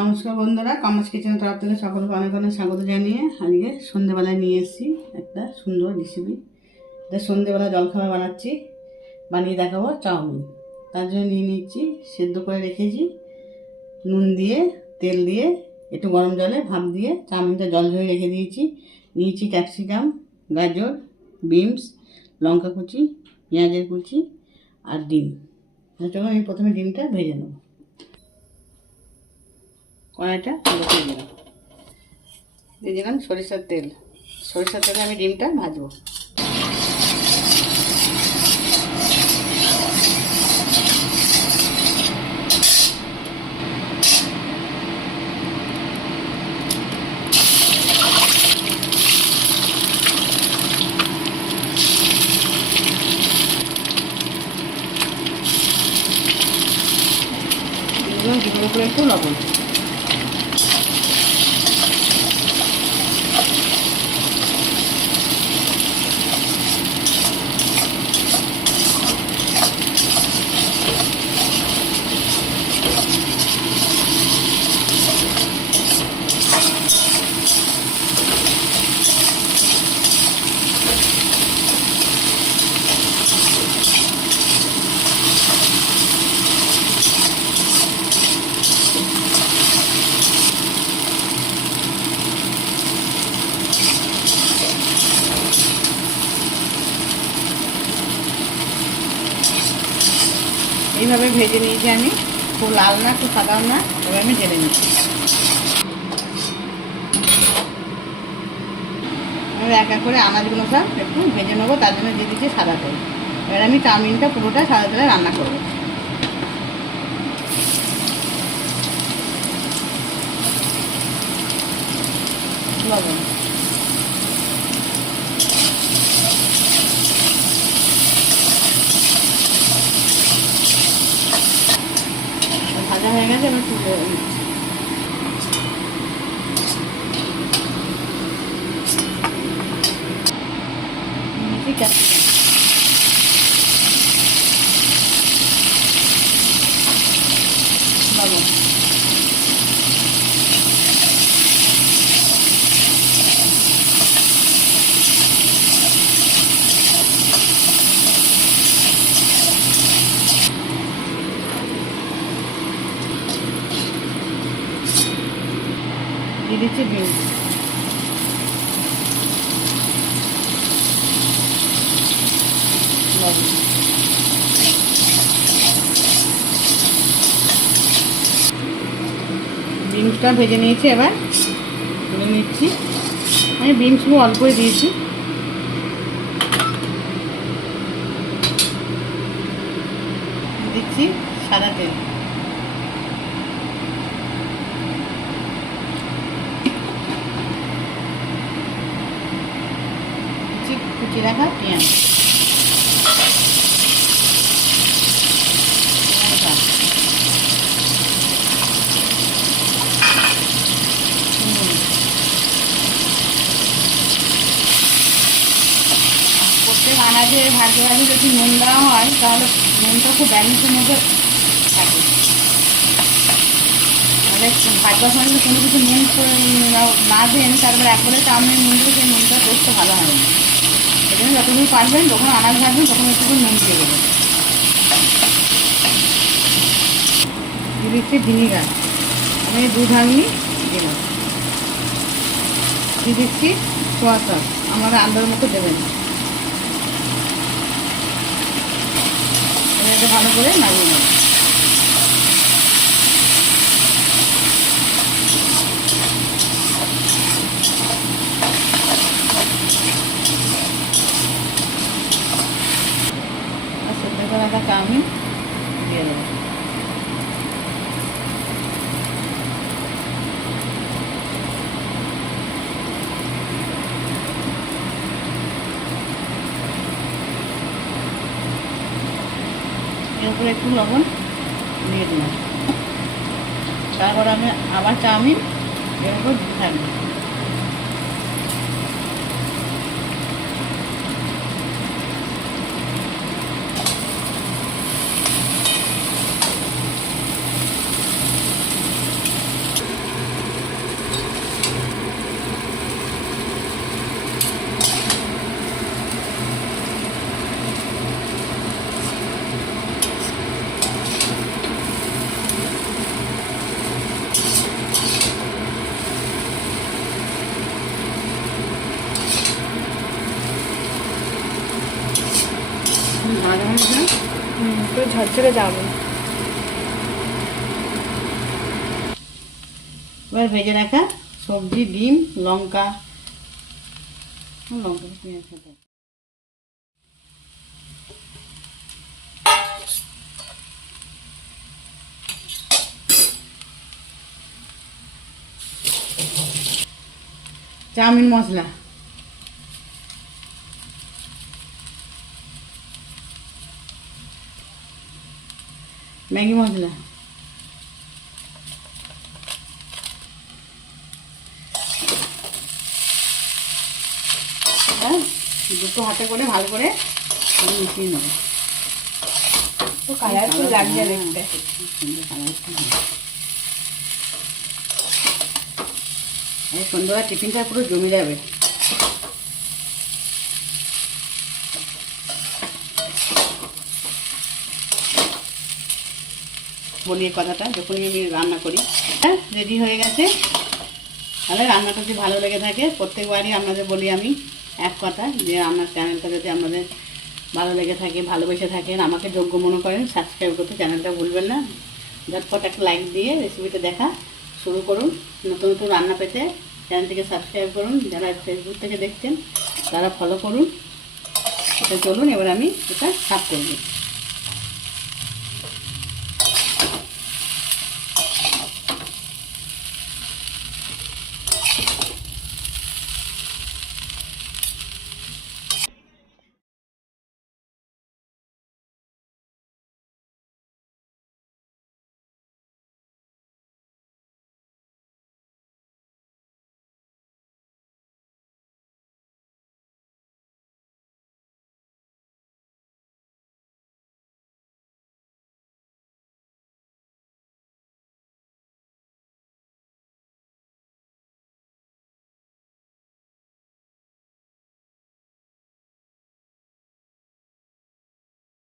নমস্কার বন্ধুরা, কামাজ কিচেনের তরফ থেকে সকলকে অনেক অনেক স্বাগত জানিয়ে আজকে সন্ধ্যেবেলায় নিয়ে এসেছি একটা সুন্দর রেসিপি। সন্ধ্যেবেলা জলখাবার বানাচ্ছি, বানিয়ে দেখাবো চাউমিন। তার জন্য নিয়ে নিচ্ছি, সেদ্ধ করে রেখেছি নুন দিয়ে তেল দিয়ে একটু গরম জলে ভাপ দিয়ে চাউমিনটা জল ধরে রেখে দিয়েছি। নিয়েছি ক্যাপসিকাম, গাজর, বিনস, লঙ্কা কুচি, পেঁয়াজের কুচি আর ডিম। চলো আমি প্রথমে ডিমটা ভেজে নেব। কড়াইটা বসিয়ে দিলাম, দিয়ে দিলাম সরিষার তেলে আমি ডিমটা ভাজবো। ডিমের উপরে একটু লবণ, এইভাবে ভেজে নিয়েছি আমি, খুব লাল না খুব সাদাও না, এবার আমি ঢেলে নিচ্ছি। এবার এক এক করে আনাজগুলো সব একটু ভেজে নেবো, তার জন্য দিয়ে দিচ্ছি সাদা তেল। এবার আমি চাউমিনটা পুরোটা সাদা তেলে রান্না করবো। লবণ, ভাজা হয়ে গেছে, এবার তুলে নিচ্ছি ক্যাপসিকাম, লবণ, দিয়ে দিচ্ছি বিনস, লবণ, বিনসটা ভেজে নিয়েছি, এবার তুলে নিচ্ছি। আমি বিনসগুলো অল্পই দিয়েছি। দিচ্ছি সাদা তেল, কুচি রাখা পেঁয়াজ, প্রত্যেক আনাজে ভাজে ভাজে যদি নুন দেওয়া হয় তাহলে নুনটা খুব ব্যালেন্সের মধ্যে থাকে। তাহলে ভাজবার সময় যদি কোনো কিছু নুন না দেন, তারপরে একবারে চাউমিন নুন দিয়ে সেই নুনটা টেস্টটা ভালো হয় না। সেই জন্য যতটুকু পারবেন যখন আনাজ ভাজবেন তখন একটু নুন দিয়ে দেবেন। দিয়ে দিচ্ছি ভিনিগার, আমি 2 ঢাকনি দিলাম। দিয়ে দিচ্ছি সোয়া সস, আমার আন্দাজ মতো দেবেন। এটা ভালো করে নাড়িয়ে নেব। আর সেদ্ধ করা একটা চাউমিন দিয়ে দেবো। এর উপরে একটু লবণ দিয়ে দিলাম। তারপর আমি আবার চাউমিন এর উপর দিতে থাকবো। পুরো ঝরঝরে যাবে। এবার ভেজে রাখা সবজি, ডিম, লঙ্কা লঙ্কা পেঁয়াজ সাথে চাউমিন মশলা, ম্যাগি মশলা, দুটো হাতে করে ভালো করে মিশিয়ে নেবো। তো কালারফুল লাগছে দেখতে। সন্ধ্যাবেলা টিফিনটা পুরো জমে যাবে। বলি এই কথাটা, যখনই আমি রান্না করি। হ্যাঁ, রেডি হয়ে গেছে। তাহলে রান্নাটা যদি ভালো লেগে থাকে, প্রত্যেকবারই আপনাদের বলি আমি এক কথা, যে আমার চ্যানেলটা যদি আপনাদের ভালো লেগে থাকে, ভালোবেসে থাকেন, আমাকে যোগ্য মনে করেন, সাবস্ক্রাইব করতে চ্যানেলটা ভুলবেন না। ঝটপট একটা লাইক দিয়ে রেসিপিটা দেখা শুরু করুন। নতুন নতুন রান্না পেতে চ্যানেলটিকে সাবস্ক্রাইব করুন। যারা ফেসবুক থেকে দেখছেন তারা ফলো করুন। এটা চলুন, এবার আমি এটা সার্ভ করব।